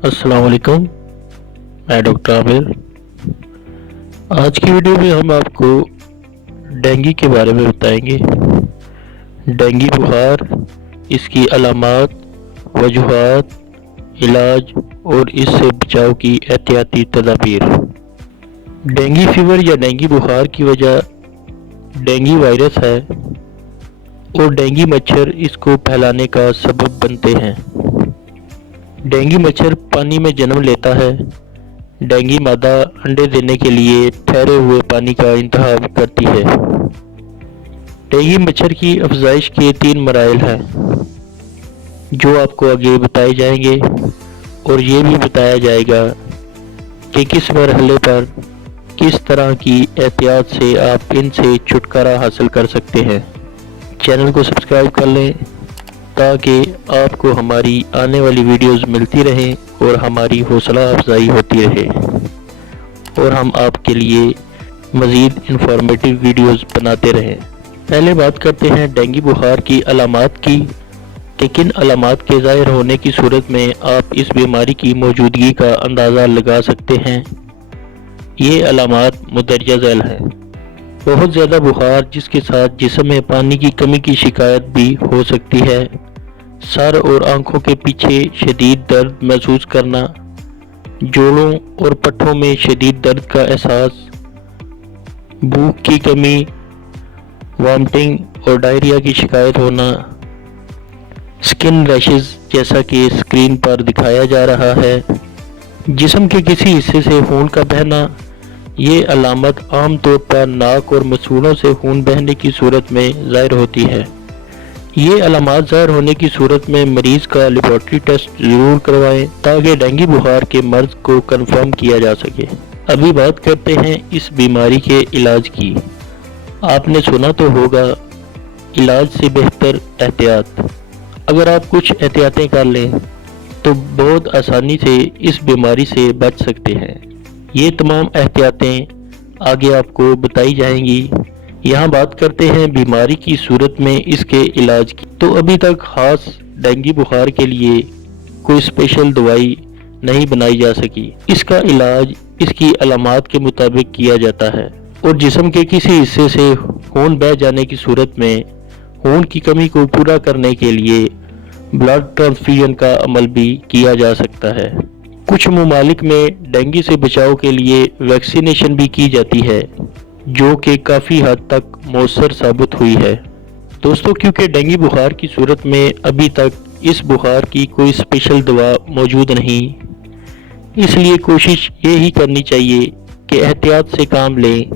अस्सलाम वालेकुम। मैं डॉक्टर आमिर। आज की वीडियो में हम आपको डेंगू के बारे में बताएंगे। डेंगू बुखार, इसकी अलामात, वजूहात, इलाज और इससे बचाव की एहतियाती तदाबीर। डेंगू फीवर या डेंगू बुखार की वजह डेंगू वायरस है और डेंगू मच्छर इसको फैलाने का सबब बनते हैं। डेंगू मच्छर पानी में जन्म लेता है। डेंगू मादा अंडे देने के लिए ठहरे हुए पानी का इंतखाब करती है। डेंगू मच्छर की अफजाइश के 3 मराइल हैं जो आपको आगे बताए जाएंगे और ये भी बताया जाएगा कि किस मरहले पर किस तरह की एहतियात से आप इनसे छुटकारा हासिल कर सकते हैं। चैनल को सब्सक्राइब कर लें ताकि आपको हमारी आने वाली वीडियोस मिलती रहें और हमारी हौसला अफजाई होती रहे और हम आपके लिए मज़ीद इंफॉर्मेटिव वीडियोस बनाते रहें। पहले बात करते हैं डेंगू बुखार की अलामात की कि किन अलामात के ज़ाहिर होने की सूरत में आप इस बीमारी की मौजूदगी का अंदाज़ा लगा सकते हैं। ये अलामात मुदर्जा झैल हैं। बहुत ज़्यादा बुखार जिसके साथ जिस्म में पानी की कमी की शिकायत भी हो सकती है। सर और आंखों के पीछे शदीद दर्द महसूस करना, जोड़ों और पट्ठों में शदीद दर्द का एहसास, भूख की कमी, वॉमिटिंग और डायरिया की शिकायत होना, स्किन रैशेस जैसा कि स्क्रीन पर दिखाया जा रहा है, जिस्म के किसी हिस्से से खून का बहना। ये अलामत आम तौर पर नाक और मसूड़ों से खून बहने की सूरत में ज़ाहिर होती है। ये अलामत ज़ाहिर होने की सूरत में मरीज़ का लेबॉरेटरी टेस्ट ज़रूर करवाएं ताकि डेंगू बुखार के मर्ज़ को कंफर्म किया जा सके। अभी बात करते हैं इस बीमारी के इलाज की। आपने सुना तो होगा, इलाज से बेहतर एहतियात। अगर आप कुछ एहतियातें कर लें तो बहुत आसानी से इस बीमारी से बच सकते हैं। ये तमाम एहतियातें आगे आपको बताई जाएंगी। यहाँ बात करते हैं बीमारी की सूरत में इसके इलाज की। तो अभी तक खास डेंगू बुखार के लिए कोई स्पेशल दवाई नहीं बनाई जा सकी। इसका इलाज इसकी अलामात के मुताबिक किया जाता है और जिस्म के किसी हिस्से से खून बह जाने की सूरत में खून की कमी को पूरा करने के लिए ब्लड ट्रांसफ्यूजन का अमल भी किया जा सकता है। कुछ ममालिक में डेंगू से बचाव के लिए वैक्सीनेशन भी की जाती है जो कि काफ़ी हद तक मौसर साबित हुई है। दोस्तों, क्योंकि डेंगू बुखार की सूरत में अभी तक इस बुखार की कोई स्पेशल दवा मौजूद नहीं, इसलिए कोशिश ये ही करनी चाहिए कि एहतियात से काम लें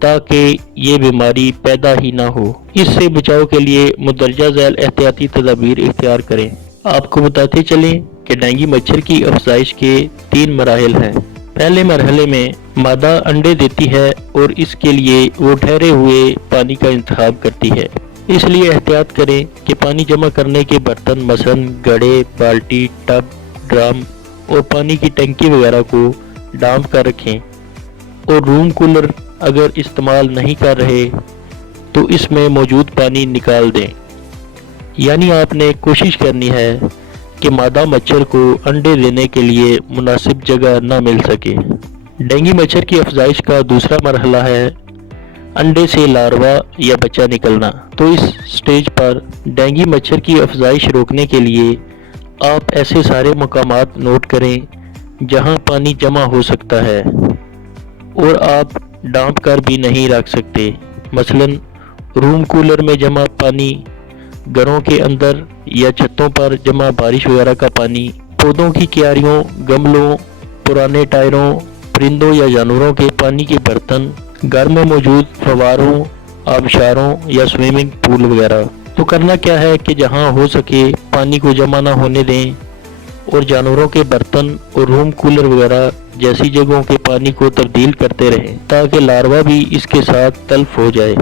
ताकि ये बीमारी पैदा ही ना हो। इससे बचाव के लिए मुदर्जा झैल एहतियाती तदाबीर इख्तियार करें। आपको बताते चलें कि डेंगू मच्छर की अफजाइश के 3 मराहिल हैं। पहले मरहले में मादा अंडे देती है और इसके लिए वो ठहरे हुए पानी का इंतखाब करती है। इसलिए एहतियात करें कि पानी जमा करने के बर्तन मसलन घड़े, बाल्टी, टब, ड्रम और पानी की टंकी वगैरह को डांप कर रखें और रूम कूलर अगर इस्तेमाल नहीं कर रहे तो इसमें मौजूद पानी निकाल दें। यानी आपने कोशिश करनी है कि मादा मच्छर को अंडे देने के लिए मुनासिब जगह न मिल सके। डेंगू मच्छर की अफजाइश का दूसरा मरहला है अंडे से लार्वा या बच्चा निकलना। तो इस स्टेज पर डेंगू मच्छर की अफजाइश रोकने के लिए आप ऐसे सारे मकामात नोट करें जहां पानी जमा हो सकता है और आप डांप कर भी नहीं रख सकते। मसलन रूम कूलर में जमा पानी, घरों के अंदर या छतों पर जमा बारिश वगैरह का पानी, पौधों की क्यारियों, गमलों, पुराने टायरों, परिंदों या जानवरों के पानी के बर्तन, घर में मौजूद फव्वारों, आबशारों या स्विमिंग पूल वगैरह। तो करना क्या है कि जहां हो सके पानी को जमा ना होने दें और जानवरों के बर्तन और रूम कूलर वगैरह जैसी जगहों के पानी को तब्दील करते रहें ताकि लार्वा भी इसके साथ तल्फ हो जाए।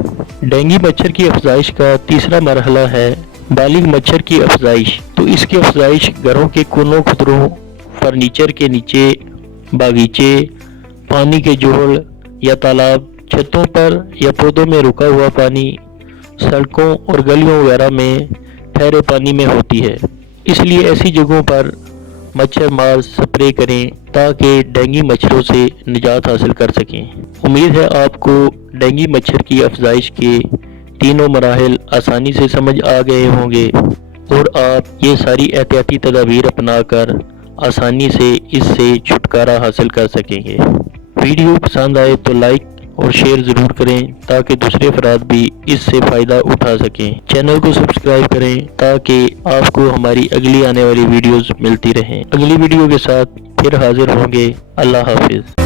डेंगू मच्छर की अफजाइश का तीसरा मरहला है बालिग मच्छर की अफजाइश। तो इसकी अफजाइश घरों के कोनों खुदरों, फर्नीचर के नीचे, बागीचे, पानी के जोड़ या तालाब, छतों पर या पौधों में रुका हुआ पानी, सड़कों और गलियों वगैरह में ठहरे पानी में होती है। इसलिए ऐसी जगहों पर मच्छर मार اسپرے کریں تاکہ ڈینگی مچھروں سے نجات حاصل کر سکیں۔ امید ہے آپ کو ڈینگی مچھر کی افزائش کے تینوں مراحل آسانی سے سمجھ آ گئے ہوں گے اور آپ یہ ساری احتیاطی تدابیر اپنا کر آسانی سے اس سے چھٹکارا حاصل کر سکیں گے۔ ویڈیو پسند آئے تو لائک اور شیئر ضرور کریں تاکہ دوسرے افراد بھی اس سے فائدہ اٹھا سکیں۔ چینل کو سبسکرائب کریں تاکہ آپ کو ہماری اگلی آنے والی ویڈیوز ملتی رہیں۔ اگلی ویڈیو کے ساتھ پھر حاضر ہوں گے۔ اللہ حافظ۔